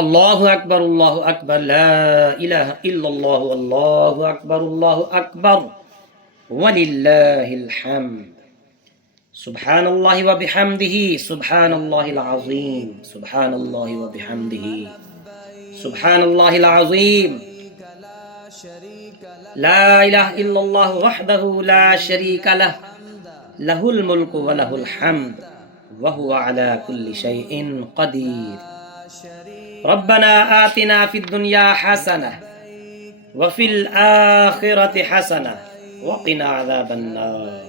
اللہ اکبر لا الہ الا اللہ اللہ اکبر وللہ الحمد سبحان اللہ وبحمدہ سبحان اللہ العظیم سبحان اللہ وبحمدہ سبحان اللہ العظیم لا الہ الا اللہ وحدہ لا شریک لہ لہ الملک ولہ الحمد وہو علی کل شیء قدیر ربنا آتنا فی الدنیا حسنہ وفی الآخرة حسنہ وقنا عذاب النار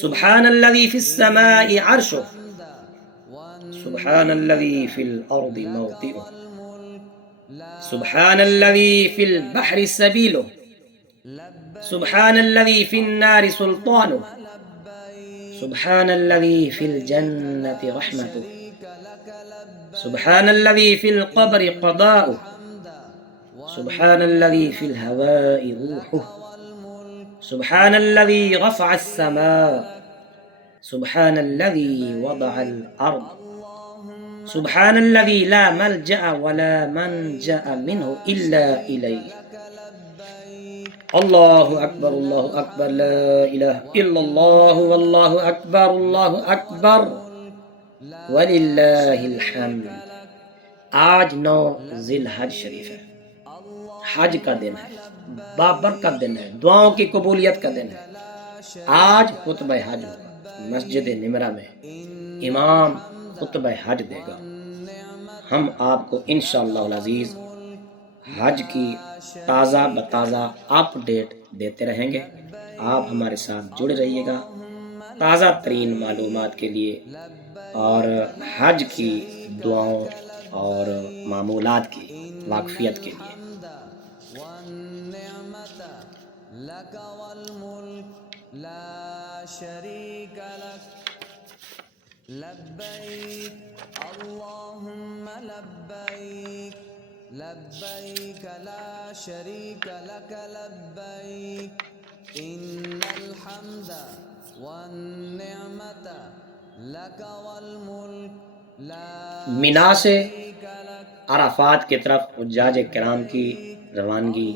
سبحان الذی فی السماء عرشہ سبحان الذی فی الارض موطئہ سبحان الذی فی البحر سبیلہ سبحان الذی فی النار سلطانہ سبحان الذی فی الجنة رحمتہ سبحان الذی فی القبر قضاؤہ سبحان الذی فی الہواء روحہ سبحان الذی رفع السماء سبحان الذی وضع الارض سبحان الذی لا ملجأ ولا منجأ منہ الا الیہ اللہ اکبر لا الہ الا اللہ واللہ اکبر وللہ الحمد۔ آج 9 ذی الحج شریف ہے، حج کا دن ہے، بابرکت دن ہے، دعاؤں کی قبولیت کا دن ہے۔ آج خطبہ حج ہوگا مسجد نمرہ میں، امام خطبہ حج دے گا۔ ہم آپ کو انشاءاللہ العزیز حج کی تازہ بتازہ اپ ڈیٹ دیتے رہیں گے۔ آپ ہمارے ساتھ جڑے رہیے گا تازہ ترین معلومات کے لیے اور حج کی دعاؤں اور معمولات کی واقفیت کے لیے۔ لبیک اللہم لبیک لبیک لا شریک لک لبیک ان الحمد والنعمت لک والملک لا مینا سے شریک لک۔ عرفات کی طرف حجاج کرام کی روانگی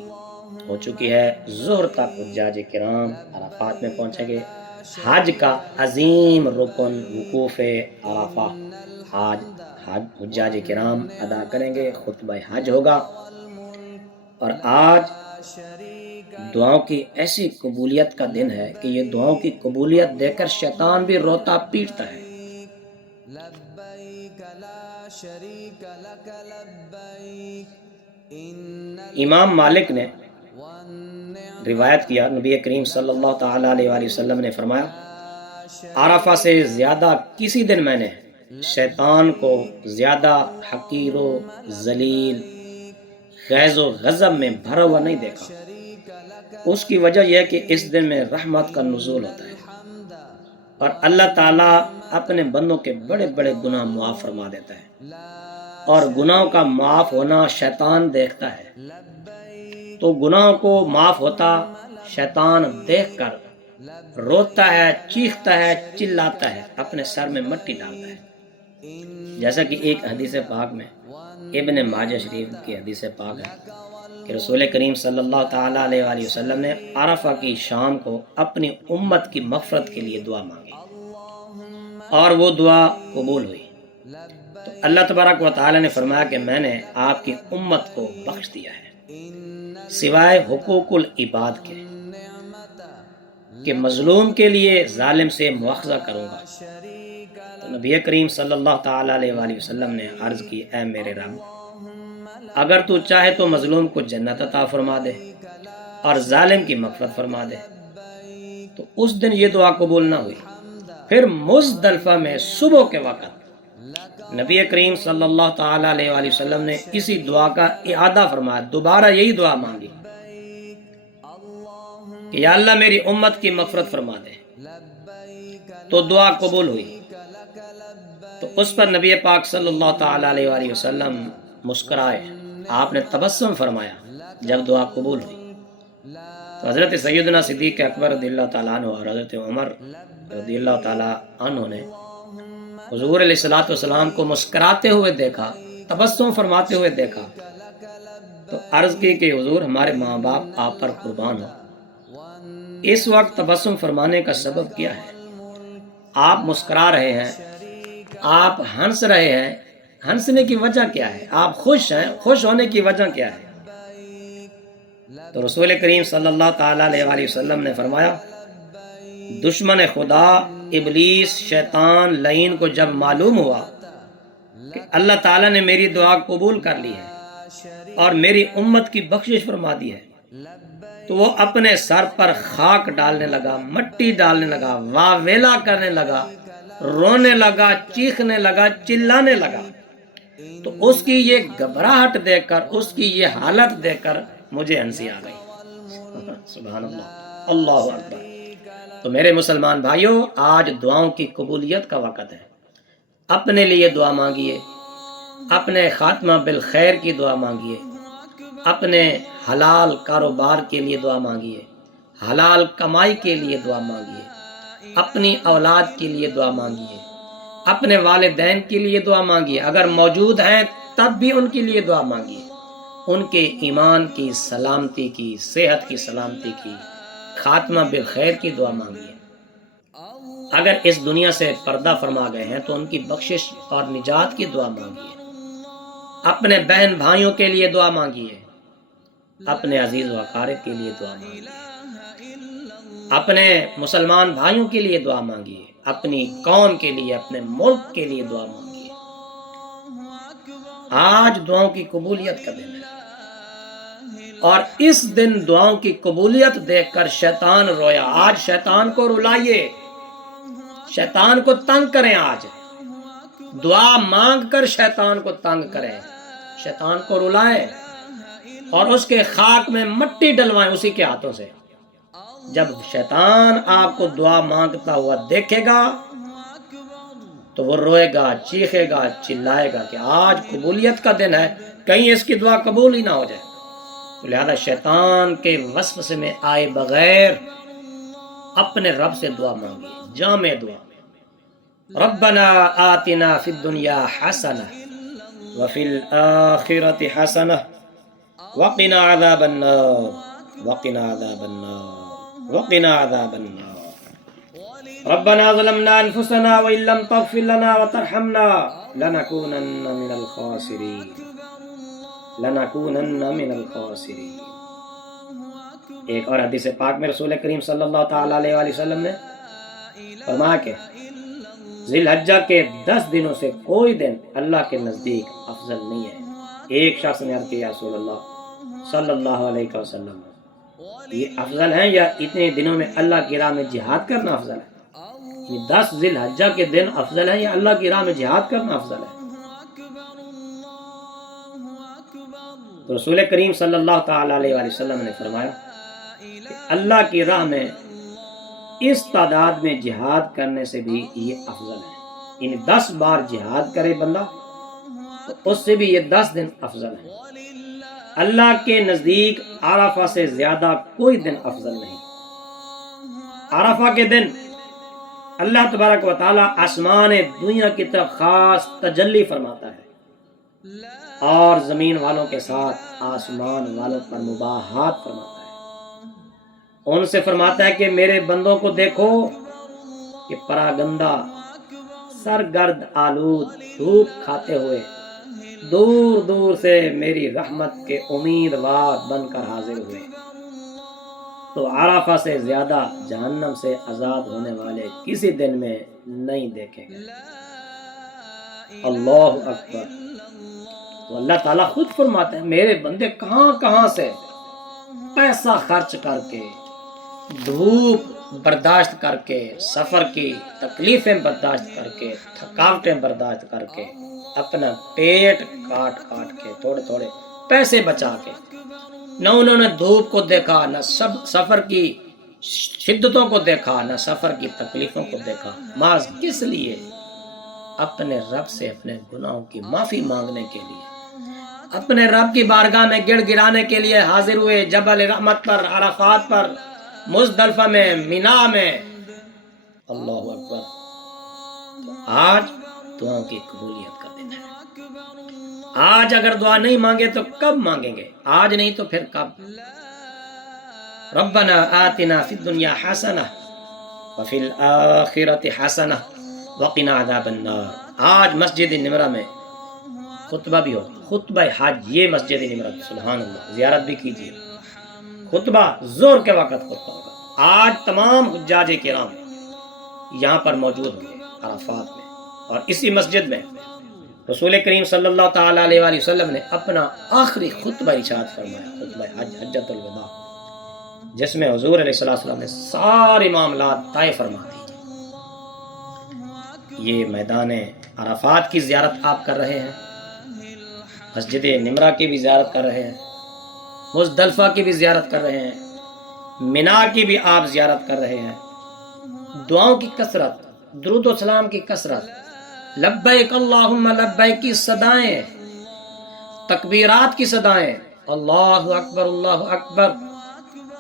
ہو چکی ہے۔ ظہر تک حجاج کرام عرفات میں پہنچیں گے۔ حج کا عظیم رکن وقوف عرفہ آج حجاج کرام ادا کریں گے، خطبہ حج ہوگا۔ اور آج دعاؤں کی ایسی قبولیت کا دن ہے کہ یہ دعاؤں کی قبولیت دے کر شیطان بھی روتا پیٹتا ہے۔ امام مالک نے روایت کیا، نبی کریم صلی اللہ تعالی علیہ وآلہ وسلم نے فرمایا، عرفہ سے زیادہ کسی دن میں نے شیطان کو زیادہ حقیر و ذلیل، غیظ و غضب میں بھرا ہوا نہیں دیکھا۔ اس کی وجہ یہ ہے کہ اس دن میں رحمت کا نزول ہوتا ہے اور اللہ تعالیٰ اپنے بندوں کے بڑے بڑے گناہ معاف فرما دیتا ہے، اور گناہوں کا معاف ہونا شیطان دیکھتا ہے۔ تو گناہوں کو معاف ہوتا شیطان دیکھ کر روتا ہے، چیختا ہے، چلاتا ہے، اپنے سر میں مٹی ڈالتا ہے۔ جیسا کہ ایک حدیث پاک میں ابن ماجہ شریف کی حدیث پاک ہے کہ رسول کریم صلی اللہ تعالیٰ علیہ وآلہ وسلم نے عرفہ کی شام کو اپنی امت کی مغفرت کے لیے دعا مانگی اور وہ دعا قبول ہوئی۔ تو اللہ تبارک و تعالیٰ نے فرمایا کہ میں نے آپ کی امت کو بخش دیا ہے سوائے حقوق العباد کے، کہ مظلوم کے لیے ظالم سے مواخذہ کروں گا۔ تو نبی کریم صلی اللہ تعالیٰ علیہ وآلہ وسلم نے عرض کی، اے میرے رب، اگر تو چاہے تو مظلوم کو جنت عطا فرما دے اور ظالم کی مغفرت فرما دے۔ تو اس دن یہ دعا قبول نہ ہوئی۔ پھر مزدلفہ میں صبح کے وقت نبی کریم صلی اللہ تعالیٰ علیہ وآلہ وسلم نے اسی دعا کا اعادہ فرمایا، دوبارہ یہی دعا مانگی کہ یا اللہ میری امت کی مغفرت فرما دے۔ تو دعا قبول ہوئی۔ تو اس پر نبی پاک صلی اللہ تعالیٰ علیہ وآلہ وسلم مسکرائے، آپ نے تبسم فرمایا جب دعا قبول ہوئی۔ تو حضرت سیدنا صدیق اکبر رضی اللہ تعالیٰ عنہ اور حضرت عمر رضی اللہ تعالیٰ عنہ نے حضور علیہ الصلوۃ والسلام کو مسکراتے ہوئے دیکھا، تبسم فرماتے ہوئے دیکھا تو عرض کی کہ حضور ہمارے ماں باپ آپ پر قربان ہو، اس وقت تبسم فرمانے کا سبب کیا ہے؟ آپ مسکرا رہے ہیں، آپ ہنس رہے ہیں، ہنسنے کی وجہ کیا ہے؟ آپ خوش ہیں، خوش ہونے کی وجہ کیا ہے؟ تو رسول کریم صلی اللہ تعالی علیہ وآلہ وسلم نے فرمایا، دشمن خدا ابلیس شیطان لعین کو جب معلوم ہوا کہ اللہ تعالیٰ نے میری دعا قبول کر لی ہے اور میری امت کی بخشش فرما دی ہے، تو وہ اپنے سر پر خاک ڈالنے لگا، مٹی ڈالنے لگا، واویلا کرنے لگا، رونے لگا، چیخنے لگا، چلانے لگا۔ تو اس کی یہ گھبراہٹ دیکھ کر، اس کی یہ حالت دیکھ کر مجھے ہنسی آ گئی۔ سبحان اللہ، اللہ اکبر۔ تو میرے مسلمان بھائیوں، آج دعاؤں کی قبولیت کا وقت ہے۔ اپنے لیے دعا مانگیے، اپنے خاتمہ بالخیر کی دعا مانگیے، اپنے حلال کاروبار کے لیے دعا مانگیے، حلال کمائی کے لیے دعا مانگیے، اپنی اولاد کے لیے دعا مانگیے، اپنے والدین کے لیے دعا مانگیے، اگر موجود ہیں تب بھی ان کے لیے دعا مانگیے، ان کے ایمان کی سلامتی کی، صحت کی سلامتی کی، خاتمہ بالخیر کی دعا مانگیے۔ اگر اس دنیا سے پردہ فرما گئے ہیں تو ان کی بخشش اور نجات کی دعا مانگیے، اپنے بہن بھائیوں کے لیے دعا مانگیے، اپنے عزیز و اقارب کے لیے دعا مانگیے، اپنے مسلمان بھائیوں کے لیے دعا مانگیے، اپنی قوم کے لیے، اپنے ملک کے لیے دعا مانگیے۔ آج دعاؤں کی قبولیت کا دن ہے، اور اس دن دعاؤں کی قبولیت دیکھ کر شیطان رویا۔ آج شیطان کو رلائیے، شیطان کو تنگ کریں، آج دعا مانگ کر شیطان کو تنگ کریں، شیطان کو رلائیں اور اس کے خاک میں مٹی ڈلوائیں اسی کے ہاتھوں سے۔ جب شیطان آپ کو دعا مانگتا ہوا دیکھے گا تو وہ روئے گا، چیخے گا، چلائے گا کہ آج قبولیت کا دن ہے، کہیں اس کی دعا قبول ہی نہ ہو جائے۔ تو لہذا شیطان کے وسوسے میں آئے بغیر اپنے رب سے دعا مانگیے، جامع دعا۔ ربنا آتنا فی الدنیا حسنہ وفی الآخرۃ حسنہ وقنا عذاب النار وقنا عذاب النار وقنا عذاب النار ربنا ظلمنا انفسنا وان لم تغفر لنا وترحمنا لنكونن من الخاسرین لنكونن من الخاسرین۔ ایک اور حدیث پاک میں رسول کریم صلی اللہ تعالی علیہ وآلہ وسلم نے فرمایا کہ ذی الحجہ کے 10 دنوں سے کوئی دن اللہ کے نزدیک افضل نہیں ہے۔ ایک شخص نے عرض کیا، رسول اللہ صلی اللہ علیہ وسلم، یہ افضل ہیں یا اتنے دنوں میں اللہ کی راہ میں جہاد کرنا افضل ہے؟ یہ 10 ذی الحجہ کے دن افضل ہیں یا اللہ کی راہ میں جہاد کرنا افضل ہے؟ تو رسول کریم صلی اللہ تعالی علیہ وآلہ وسلم نے فرمایا کہ اللہ کی راہ میں اس تعداد میں جہاد کرنے سے بھی یہ افضل ہے، یعنی 10 بار جہاد کرے بندہ تو اس سے بھی یہ 10 دن افضل ہے۔ اللہ کے نزدیک عرفہ سے زیادہ کوئی دن افضل نہیں۔ عرفہ کے دن اللہ تبارک و تعالی آسمان دنیا کی طرف خاص تجلی فرماتا ہے اور زمین والوں کے ساتھ آسمان والوں پر مباحات فرماتا ہے۔ ان سے فرماتا ہے کہ میرے بندوں کو دیکھو کہ پراگندہ سرگرد آلود دھوپ کھاتے ہوئے دور دور سے میری رحمت کے امیدوار بن کر حاضر ہوئے، تو عرفہ سے زیادہ جہنم سے آزاد ہونے والے کسی دن میں نہیں دیکھے گئے۔ اللہ اکبر۔ تو اللہ تعالیٰ خود فرماتے ہیں میرے بندے کہاں کہاں سے پیسہ خرچ کر کے، دھوپ برداشت کر کے، سفر کی تکلیفیں برداشت کر کے، تھکاوٹیں برداشت کر کے، اپنا پیٹ کاٹ کاٹ کے، تھوڑے تھوڑے پیسے بچا کے، نہ انہوں نے دھوپ کو دیکھا، نہ سفر کی شدتوں کو دیکھا، نہ سفر کی تکلیفوں کو دیکھا، محض کس لیے؟ اپنے رب سے اپنے گناہوں کی معافی مانگنے کے لیے، اپنے رب کی بارگاہ میں گڑ گرانے کے لیے حاضر ہوئے، جبل رحمت پر، عرفات پر، مزدلفہ میں، مینا میں۔ اللہ اکبر۔ آج دعاؤں کی قبولیت کا دن ہے۔ آج اگر دعا نہیں مانگے تو کب مانگیں گے؟ آج نہیں تو پھر کب؟ ربنا آتنا فی الدنیا حسنہ وفی الآخرۃ حسنہ وقنا عذاب النار۔ آج مسجد نمرہ میں خطبہ بھی ہو، خطبہ حج، یہ مسجد نمرہ، سبحان اللہ، زیارت بھی کیجیے۔ خطبہ زور کے وقت خطبہ ہوگا۔ آج تمام حجاج کرام یہاں پر موجود ہوں گے عرفات میں، اور اسی مسجد میں رسول کریم صلی اللہ تعالیٰ علیہ وآلہ وسلم نے اپنا آخری خطبہ ارشاد فرمایا، خطبہ حج، حجۃ الوداع، جس میں حضور علیہ السلام نے سارے معاملات طے فرما دیے۔ یہ میدان عرفات کی زیارت آپ کر رہے ہیں، مسجد نمرہ کی بھی زیارت کر رہے ہیں، مزدلفہ کی بھی زیارت کر رہے ہیں، منا کی بھی آپ زیارت کر رہے ہیں۔ دعاؤں کی کثرت، درود و سلام کی کثرت، لبیک اللہم لبیک کی صدائیں، تکبیرات کی صدائیں، اللہ اکبر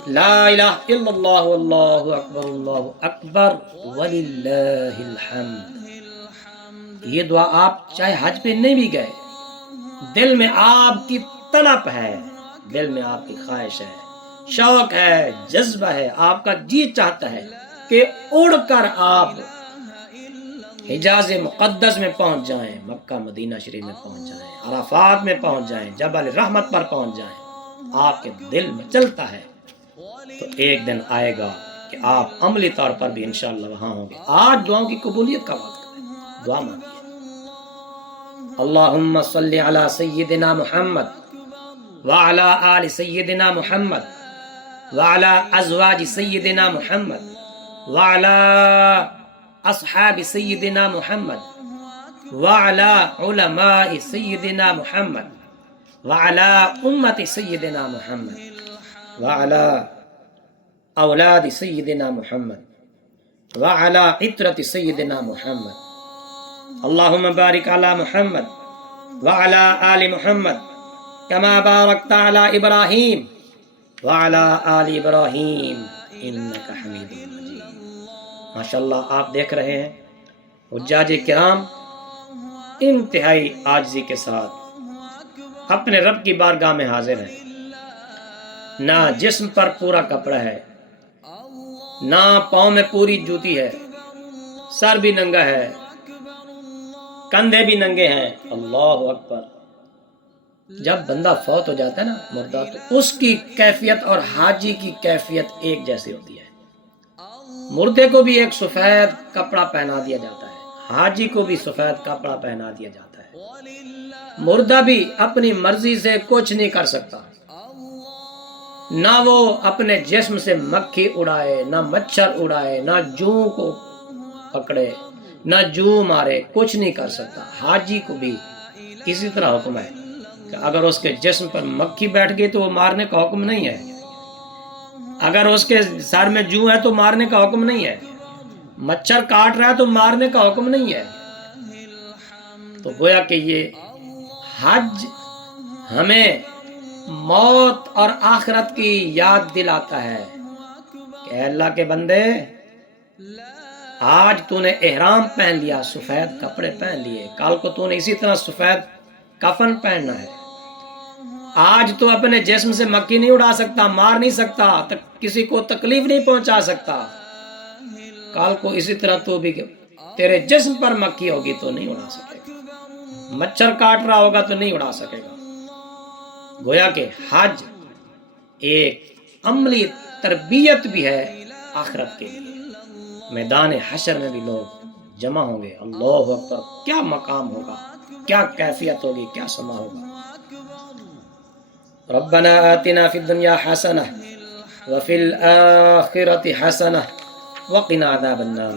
لا الہ الا اللہ اللہ اکبر وللہ الحمد۔ یہ دعا آپ چاہے حج پہ نہیں بھی گئے، دل میں آپ کی طلب ہے، دل میں آپ کی خواہش ہے، شوق ہے، جذبہ ہے، آپ کا جی چاہتا ہے کہ اڑ کر آپ حجاز مقدس میں پہنچ جائیں، مکہ مدینہ شریف میں پہنچ جائیں، عرفات میں پہنچ جائیں، جبل رحمت پر پہنچ جائیں۔ آپ کے دل میں چلتا ہے تو ایک دن آئے گا کہ آپ عملی طور پر بھی انشاءاللہ وہاں ہوں گے۔ آج دعاؤں کی قبولیت کا وقت ہے، دعا مانگیے۔ اللہم صلی علی سیدنا محمد وعلی آل سیدنا محمد وعلی ازواج سیدنا محمد وعلی اصحاب سیدنا محمد وعلی علماء سیدنا محمد وعلی امت سیدنا محمد وعلی اولاد سیدنا محمد وعلی عطرت سیدنا محمد۔ اللہم بارک علی محمد وعلی آل محمد کما بارکت علی ابراہیم وعلی آل ابراہیم انک حمید مجید۔ ماشاءاللہ آپ دیکھ رہے ہیں حجاج کرام انتہائی عاجزی کے ساتھ اپنے رب کی بارگاہ میں حاضر ہیں۔ نہ جسم پر پورا کپڑا ہے، نہ پاؤں میں پوری جوتی ہے، سر بھی ننگا ہے، کندھے بھی ننگے ہیں۔ اللہ اکبر۔ جب بندہ فوت ہو جاتا ہے نا، مردہ، تو اس کی کیفیت اور حاجی کی کیفیت ایک جیسی ہوتی ہے۔ مردے کو بھی ایک سفید کپڑا پہنا دیا جاتا ہے، حاجی کو بھی سفید کپڑا پہنا دیا جاتا ہے۔ مردہ بھی اپنی مرضی سے کچھ نہیں کر سکتا، نہ وہ اپنے جسم سے مکھی اڑائے، نہ مچھر اڑائے، نہ جوں کو پکڑے، نہ جو مارے، کچھ نہیں کر سکتا۔ حاجی کو بھی اسی طرح حکم ہے کہ اگر اس کے جسم پر مکھی بیٹھ گئی تو وہ مارنے کا حکم نہیں ہے، اگر اس کے سر میں جو ہے تو مارنے کا حکم نہیں ہے، مچھر کاٹ رہا ہے تو مارنے کا حکم نہیں ہے۔ تو گویا کہ یہ حج ہمیں موت اور آخرت کی یاد دلاتا ہے کہ اے اللہ کے بندے، آج تو نے احرام پہن لیا، سفید کپڑے پہن لیے، کل کو تو نے اسی طرح سفید کفن پہننا ہے۔ آج تو اپنے جسم سے مکھی نہیں اڑا سکتا، مار نہیں سکتا، کسی کو تکلیف نہیں پہنچا سکتا، کل کو اسی طرح تو بھی تیرے جسم پر مکھی ہوگی تو نہیں اڑا سکے گا، مچھر کاٹ رہا ہوگا تو نہیں اڑا سکے گا۔ گویا کہ حج ایک عملی تربیت بھی ہے آخرت کے لیے۔ میدان حشر میں بھی لوگ جمع ہوں گے، اللہ اکبر، کیا مقام ہوگا، کیا کیفیت ہوگی، کیا سما ہوگا۔ ربنا آتنا فی الدنیا حسنہ وفی الآخرۃ حسنہ وقنا عذاب النار۔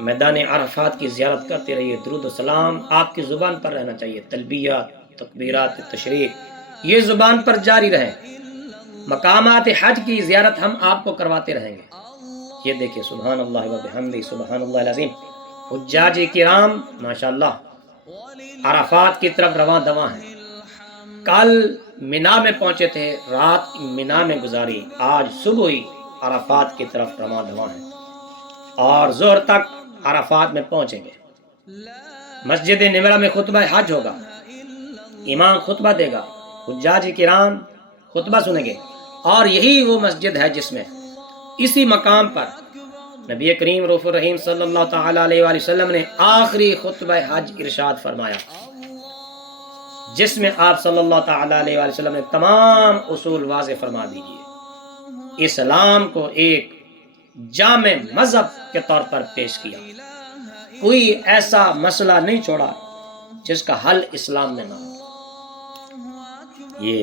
میدان عرفات کی زیارت کرتے رہیے، درود و سلام آپ کی زبان پر رہنا چاہیے، تلبیات، تکبیرات، تشریف یہ زبان پر جاری رہیں۔ مقامات حج کی زیارت ہم آپ کو کرواتے رہیں گے۔ یہ دیکھیں، سبحان اللہ و بحمدہ، سبحان اللہ العظیم۔ حجاج کرام ماشاءاللہ عرفات کی طرف رواں دواں ہیں۔ کل منا میں پہنچے تھے، رات منا میں گزاری، آج صبح ہی عرفات کی طرف رواں دواں ہیں، اور ظہر تک عرفات میں پہنچیں گے۔ مسجد نمرہ میں خطبہ حج ہوگا، امام خطبہ دے گا، حجاج کرام خطبہ سنیں گے، اور یہی وہ مسجد ہے جس میں اسی مقام پر نبی کریم رؤوف الرحیم صلی اللہ تعالی علیہ وآلہ وسلم نے آخری خطبہ حج ارشاد فرمایا، جس میں آپ صلی اللہ تعالی علیہ وآلہ وسلم نے تمام اصول واضح فرما دیجئے، اسلام کو ایک جامع مذہب کے طور پر پیش کیا، کوئی ایسا مسئلہ نہیں چھوڑا جس کا حل اسلام میں نہ ہو۔ یہ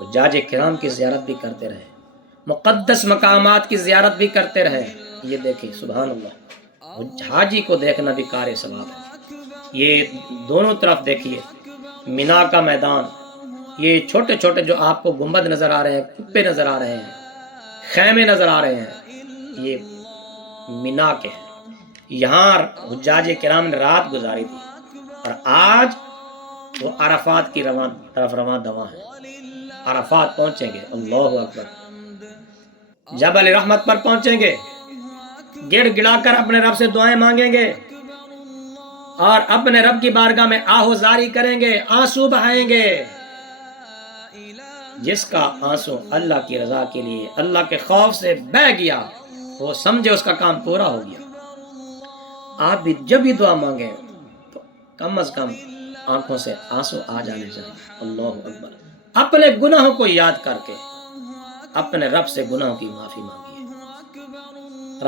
حجاج کرام کی زیارت بھی کرتے رہے، مقدس مقامات کی زیارت بھی کرتے رہے۔ یہ دیکھیں سبحان اللہ، حاجی کو دیکھنا بھی کار ثواب ہے۔ یہ دونوں طرف دیکھیے، مینا کا میدان، یہ چھوٹے چھوٹے جو آپ کو گنبد نظر آ رہے ہیں، کپے نظر آ رہے ہیں، خیمے نظر آ رہے ہیں، یہ مینا کے ہیں۔ یہاں حجاج کرام نے رات گزاری تھی، اور آج وہ عرفات کی طرف رواں دواں ہیں، عرفات پہنچیں گے۔ اللہ اکبر، جبل رحمت پر پہنچیں گے، گڑ گڑا کر اپنے رب سے دعائیں مانگیں گے، اور اپنے رب کی بارگاہ میں آہوزاری کریں گے، آنسو بہائیں گے۔ جس کا آنسو اللہ کی رضا کے لیے، اللہ کے خوف سے بہہ گیا، وہ سمجھے اس کا کام پورا ہو گیا۔ آپ بھی جب بھی دعا مانگیں تو کم از کم آنکھوں سے آنسو آ جانے چاہیے۔ اللہ اکبر، اپنے گناہوں کو یاد کر کے اپنے رب سے گناہوں کی معافی مانگیے۔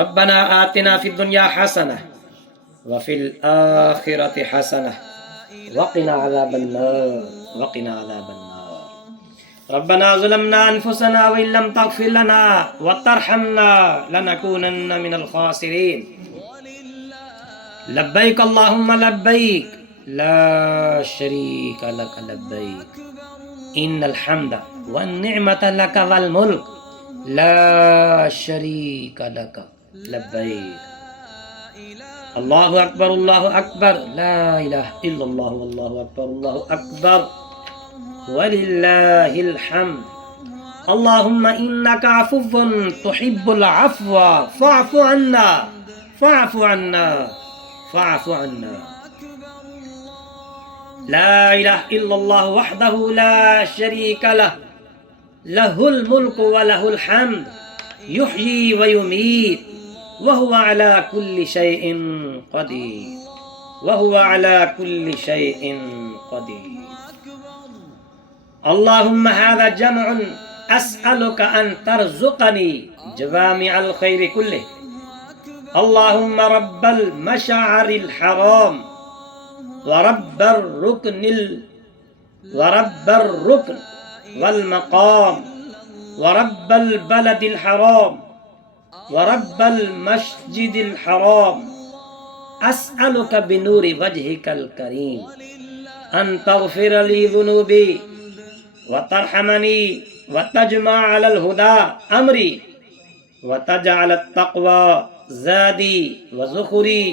ربنا آتنا فی الدنیا حسنہ وفی الآخرۃ حسنہ وقنا عذاب النار وقنا عذاب النار۔ ربنا ظلمنا انفسنا وان لم تغفر لنا وترحمنا لنكونن من الخاسرین۔ لبیک اللہم لبیک لا شریک لک لبیک ان الحمد والنعمت لک والملک لا شریک لک لبیک۔ اللہ اکبر اللہ اکبر لا الہ الا اللہ واللہ اکبر اللہ اکبر وللہ الحمد۔ اللہم انک عفو تحب العفو فاعف عنا فاعف عنا فاعف عنا۔ لا الہ الا اللہ وحدہ لا شریک لہ لہ الملک ولہ الحمد یحیی ویمیت وہو علی کل شیء قدیر وہو علی کل شیء قدیر۔ اللہم ھذا جمع اسألک ان ترزقنی جوامع الخیر کلہ۔ اللہم رب المشعر الحرام ورب الرکن والمقام ورب البلد الحرام ورب المسجد الحرام، اسألک بنور وجہک الکریم ان تغفر لی ذنوبی وترحمنی وتجمع علی الہدى امری وتجعل التقوى زادی وذخری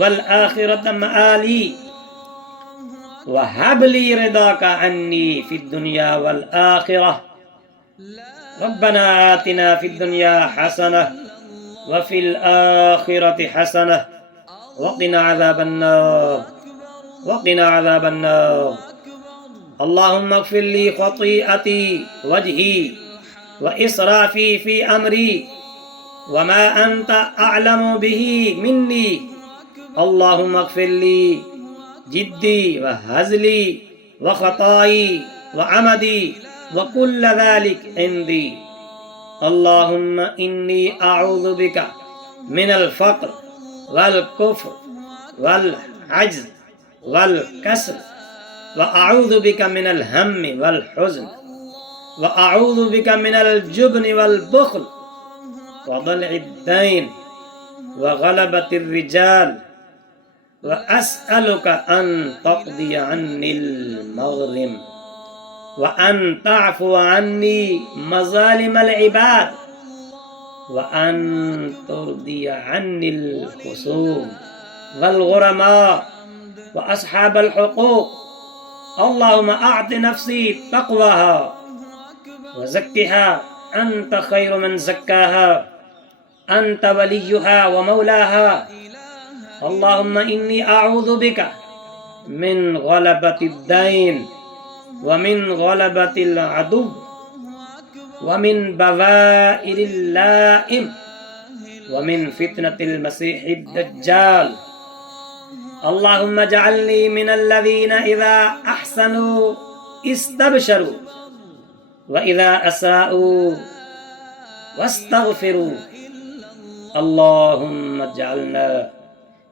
والآخرة مآلی وہب لی رضاک عنی فی الدنیا والآخرہ۔ ربنا آتنا فی الدنیا حسنہ وفی الآخرة حسنہ وقنا عذاب النار وقنا عذاب النار۔ اللہم اغفر لی خطیئتی وجہی وإسرافی فی امری وما انت اعلم به منی۔ اللہم اغفر لی جدی وہزلی وخطائی وعمدی وکل ذلک عندی۔ اللہم انی اعوذ بک من الفقر والکفر والعجز والکسل واعوذ بک من الہم والحزن واعوذ بک من الجبن والبخل وضلع الدین وغلبۃ الرجال وأسألك أن تقضي عني المغرم وأن تعفو عني مظالم العباد وأن ترضي عني الخصوم والغرماء وأصحاب الحقوق۔ اللهم أعط نفسي تقواها وزكها أنت خير من زكاها أنت وليها ومولاها اللهم إني أعوذ بك من غلبة الدين ومن غلبة العدو ومن بوائر اللائم ومن فتنة المسيح الدجال اللهم اجعلني من الذين إذا أحسنوا استبشروا وإذا أساءوا واستغفروا اللهم اجعلنا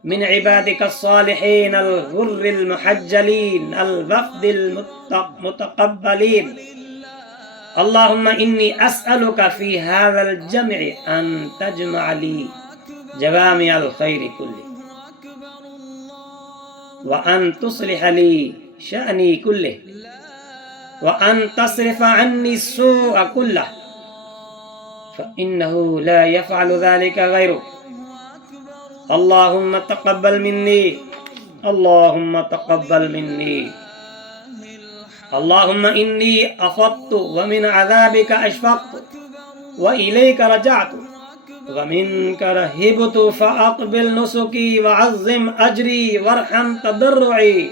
من عبادك الصالحين الغر المحجلين الوفد المتقبلين اللهم إني أسألك في هذا الجمع أن تجمع لي جوامع الخير كله وأن تصلح لي شأني كله وأن تصرف عني السوء كله فإنه لا يفعل ذلك غيرك اللهم تقبل مني اللهم تقبل مني اللهم إني أفضت ومن عذابك أشفقت وإليك رجعت ومنك رهبت فأقبل نسكي وعظم أجري وارحم تضرعي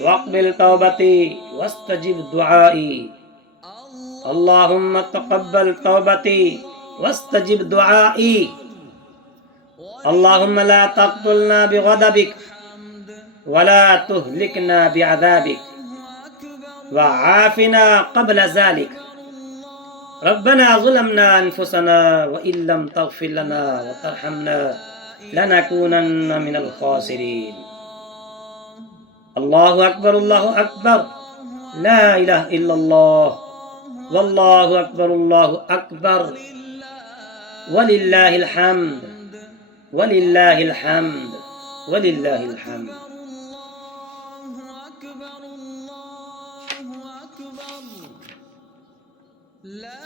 واقبل توبتي واستجب دعائي اللهم تقبل توبتي واستجب دعائي اللهم لا تقتلنا بغضبك ولا تهلكنا بعذابك وعافنا قبل ذلك ربنا ظلمنا أنفسنا وإن لم تغفر لنا وترحمنا لنكونن من الخاسرين الله أكبر الله أكبر لا إله إلا الله والله أكبر الله أكبر ولله الحمد ولله الحمد ولله الحمد لا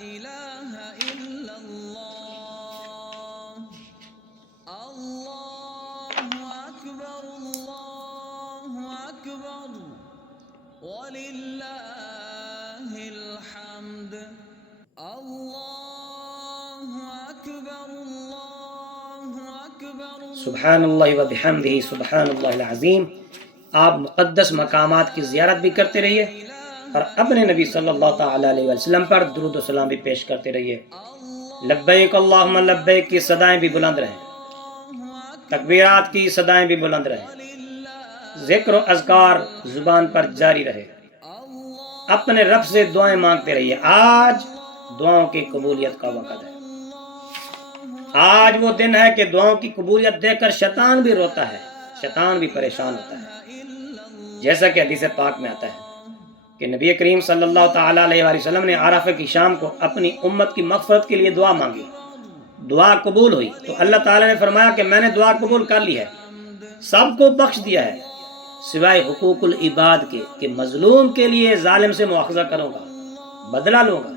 إله إلا الله الله أكبر الله أكبر ولله الحمد الله أكبر الله أكبر سبحان اللہ و بحمدہ سبحان اللہ العظیم. آپ مقدس مقامات کی زیارت بھی کرتے رہیے اور اپنے نبی صلی اللہ تعالی علیہ وسلم پر درود و سلام بھی پیش کرتے رہیے. لبیک اللہم لبیک کی صدائیں بھی بلند رہیں، تکبیرات کی صدائیں بھی بلند رہیں، ذکر و اذکار زبان پر جاری رہے، اپنے رب سے دعائیں مانگتے رہیے. آج دعاؤں کی قبولیت کا وقت ہے. آج وہ دن ہے کہ دعاؤں کی قبولیت دیکھ کر شیطان بھی روتا ہے، شیطان بھی پریشان ہوتا ہے. جیسا کہ حدیث پاک میں آتا ہے کہ نبی کریم صلی اللہ تعالی علیہ وآلہ وسلم نے عرفہ کی شام کو اپنی امت کی مغفرت کے لیے دعا مانگی. دعا قبول ہوئی تو اللہ تعالی نے فرمایا کہ میں نے دعا قبول کر لی ہے، سب کو بخش دیا ہے سوائے حقوق العباد کے کہ مظلوم کے لیے ظالم سے مواخذہ کروں گا، بدلہ لوں گا.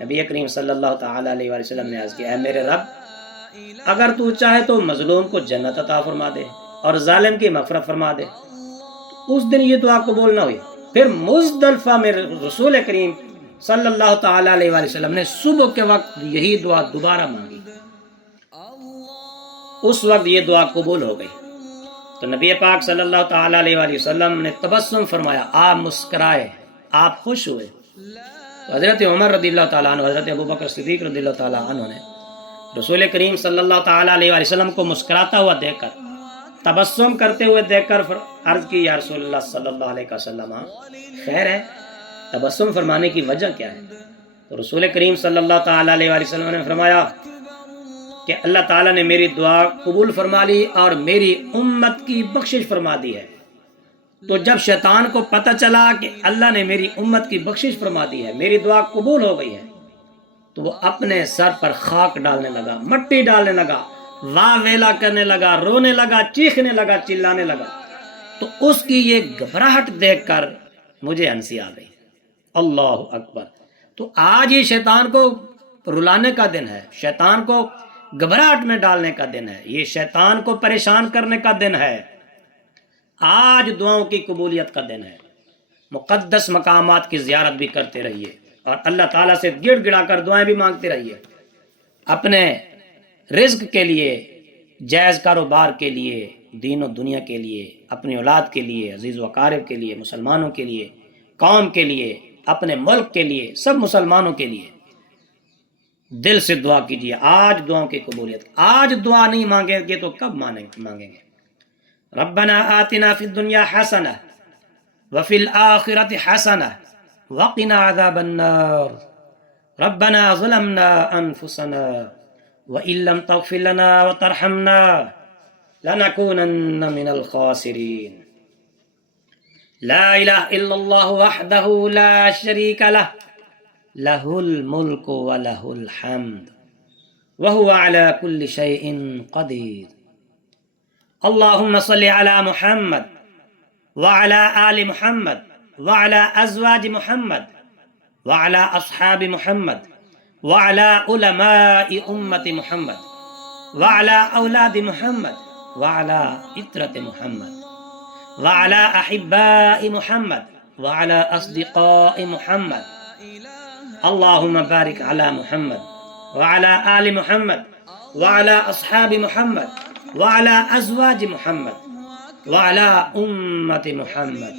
نبی کریم صلی اللہ تعالی علیہ وآلہ وسلم نے عرض کیا، اے میرے رب اگر تو چاہے تو مظلوم کو جنت عطا فرما دے اور ظالم کی مغفرت فرما دے. اس دن یہ دعا قبول نہ ہوئی. پھر مزدلفہ میں رسول کریم صلی اللہ تعالی علیہ وآلہ وسلم نے صبح کے وقت یہی دعا دوبارہ مانگی. اس وقت یہ دعا قبول ہو گئی. تو نبی پاک صلی اللہ تعالی علیہ وآلہ وسلم نے تبسم فرمایا، آپ مسکرائے، آپ خوش ہوئے. حضرت عمر رضی اللہ تعالیٰ عنہ، حضرت ابوبکر صدیق رضی اللہ تعالیٰ عنہ نے رسول کریم صلی اللہ تعالی علیہ وآلہ وسلم کو مسکراتا ہوا دیکھ کر، تبسم کرتے ہوئے دیکھ کر عرض کی، یا رسول اللہ صلی اللہ علیہ وسلم خیر ہے، تبسم فرمانے کی وجہ کیا ہے؟ تو رسول کریم صلی اللہ تعالی علیہ وآلہ وسلم نے فرمایا کہ اللہ تعالیٰ نے میری دعا قبول فرما لی اور میری امت کی بخشش فرما دی ہے. تو جب شیطان کو پتہ چلا کہ اللہ نے میری امت کی بخشش فرما دی ہے، میری دعا قبول ہو گئی ہے، تو وہ اپنے سر پر خاک ڈالنے لگا، مٹی ڈالنے لگا، واہ ویلا کرنے لگا، رونے لگا، چیخنے لگا، چلانے لگا. تو اس کی یہ گھبراہٹ دیکھ کر مجھے ہنسی آ گئی. اللہ اکبر. تو آج یہ شیطان کو رلانے کا دن ہے، شیطان کو گھبراہٹ میں ڈالنے کا دن ہے، یہ شیطان کو پریشان کرنے کا دن ہے. آج دعاؤں کی قبولیت کا دن ہے. مقدس مقامات کی زیارت بھی کرتے رہیے اور اللہ تعالیٰ سے گڑ گڑا کر دعائیں بھی مانگتے رہیے. اپنے رزق کے لیے، جائز کاروبار کے لیے، دین و دنیا کے لیے، اپنی اولاد کے لیے، عزیز و اقارب کے لیے، مسلمانوں کے لیے، قوم کے لیے، اپنے ملک کے لیے، سب مسلمانوں کے لیے دل سے دعا کیجیے۔ آج دعاؤں کی قبولیت، آج دعا نہیں مانگیں گے تو کب مانگیں گے؟ ربنا آتنا فی الدنیا حسنہ وفی الآخرۃ حسنہ وقنا عذاب النار ربنا ظلمنا انفسنا وإن لم تغفر لنا وترحمنا لنكونن من الخاسرين لا إله إلا الله وحده لا شريك له له الملك وله الحمد وهو على كل شيء قدير اللهم صل على محمد وعلى آل محمد وعلى أزواج محمد وعلى أصحاب محمد وعلى علماء أمة محمد وعلى أولاد محمد وعلى إترة محمد وعلى أحباء محمد وعلى أصدقاء محمد اللهم بارك على محمد وعلى آل محمد وعلى أصحاب محمد وعلى أزواج محمد وعلى أمة محمد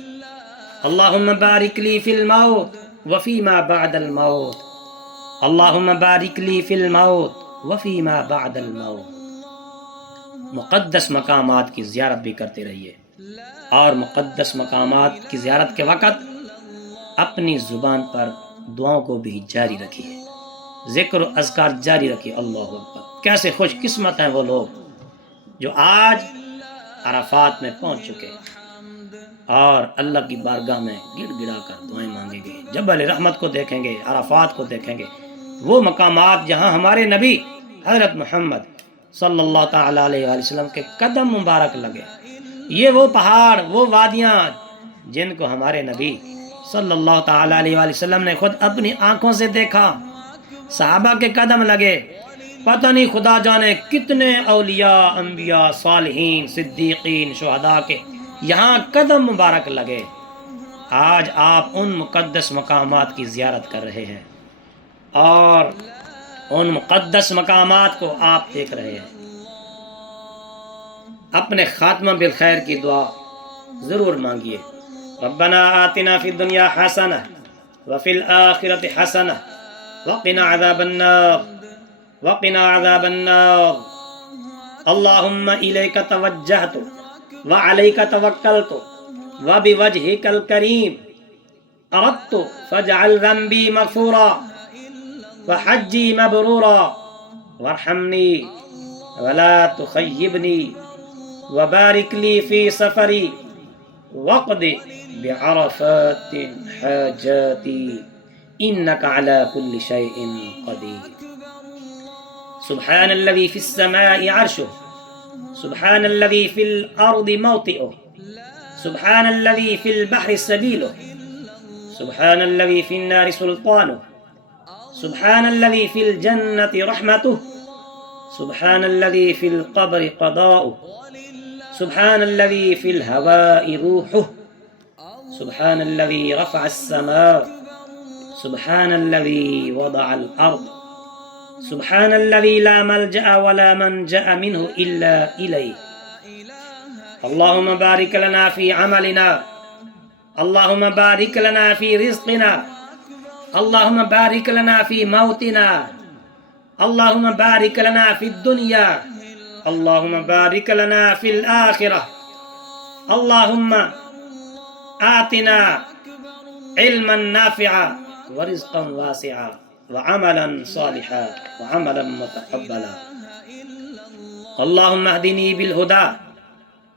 اللهم بارك لي في الموت وفيما بعد الموت اللهم بارك لي في الموت وفيما بعد الموت مقدس مقامات کی زیارت بھی کرتے رہیے، اور مقدس مقامات کی زیارت کے وقت اپنی زبان پر دعاؤں کو بھی جاری رکھیے، ذکر و اذکار جاری رکھیے۔ اللہ اکبر! کیسے خوش قسمت ہیں وہ لوگ جو آج عرفات میں پہنچ چکے اور اللہ کی بارگاہ میں گڑ گڑا کر دعائیں مانگیں گے، جبل رحمت کو دیکھیں گے، عرفات کو دیکھیں گے، وہ مقامات جہاں ہمارے نبی حضرت محمد صلی اللہ تعالیٰ علیہ وآلہ وسلم کے قدم مبارک لگے، یہ وہ پہاڑ، وہ وادیاں جن کو ہمارے نبی صلی اللہ تعالیٰ علیہ وآلہ وسلم نے خود اپنی آنکھوں سے دیکھا، صحابہ کے قدم لگے، پتہ نہیں خدا جانے کتنے اولیاء، انبیاء، صالحین، صدیقین، شہداء کے یہاں قدم مبارک لگے۔ آج آپ ان مقدس مقامات کی زیارت کر رہے ہیں اور ان مقدس مقامات کو آپ دیکھ رہے ہیں۔ اپنے خاتمہ بالخیر کی دعا ضرور مانگیے۔ ربنا آتنا فی الدنیا حسنہ وفی الآخرۃ حسنہ وقنا عذاب النار وقنا عذاب النار اللہم الیک توجہت وعلیک توکلت وبوجہک الکریم اردت فاجعل ذنبی مغفورا وحجی مبرورا وارحمنی ولا تخیبنی وبارک لی فی سفری وقض بعرفات حاجاتی انک علی کل شیء قدیر سبحان الذي في السماء عرشه سبحان الذي في الأرض موطئه سبحان الذي في البحر سبيله سبحان الذي في النار سلطانه سبحان الذي في الجنة رحمته سبحان الذي في القبر قضاؤه سبحان الذي في الهواء روحه سبحان الذي رفع السماء سبحان الذي وضع الأرض سبحان الذي لا ملجأ ولا منجأ منه إلا إليه اللهم بارك لنا في عملنا اللهم بارك لنا في رزقنا اللهم بارك لنا في موتنا اللهم بارك لنا في الدنيا اللهم بارك لنا في الآخرة اللهم آتنا علما نافعا ورزقا واسعا وعملا صالحا وعملا متقبلا اللهم اهدني بالهدى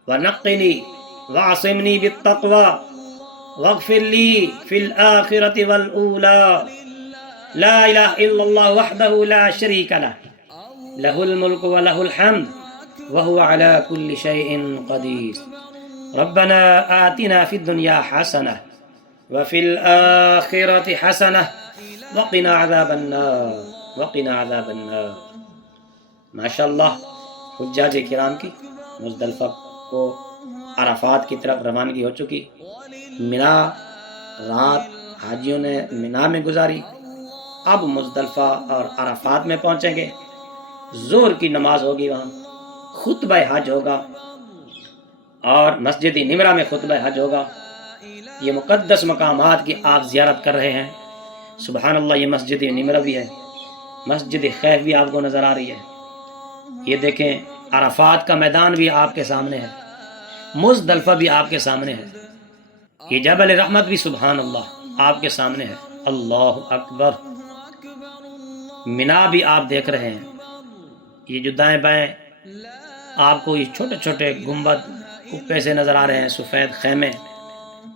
ونقني واعصمني بالتقوى واغفر لي في الآخرة والأولى لا إله إلا الله وحده لا شريك له له الملك وله الحمد وهو على كل شيء قدير ربنا آتنا في الدنيا حسنة وفي الآخرة حسنة وقنا عذاب النار وقنا عذاب النار۔ ماشاءاللہ حجاج کرام کی مزدلفہ کو عرفات کی طرف روانگی ہو چکی، منا رات حاجیوں نے منا میں گزاری، اب مزدلفہ اور عرفات میں پہنچیں گے، ظہر کی نماز ہوگی وہاں، خطبہ حج ہوگا اور مسجد نمرہ میں خطبہ حج ہوگا. یہ مقدس مقامات کی آپ زیارت کر رہے ہیں. سبحان اللہ، یہ مسجد نمرہ بھی ہے، مسجد خیف بھی آپ کو نظر آ رہی ہے. یہ دیکھیں عرفات کا میدان بھی آپ کے سامنے ہے، مزدلفہ بھی آپ کے سامنے ہے، یہ جبل رحمت بھی سبحان اللہ آپ کے سامنے ہے. اللہ اکبر. مینا بھی آپ دیکھ رہے ہیں. یہ جو دائیں بائیں آپ کو یہ چھوٹے چھوٹے گنبد کپے سے نظر آ رہے ہیں، سفید خیمے،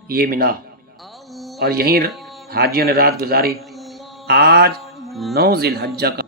یہ مینا، اور یہیں حاجیوں نے رات گزاری. آج 9 ذی الحجہ کا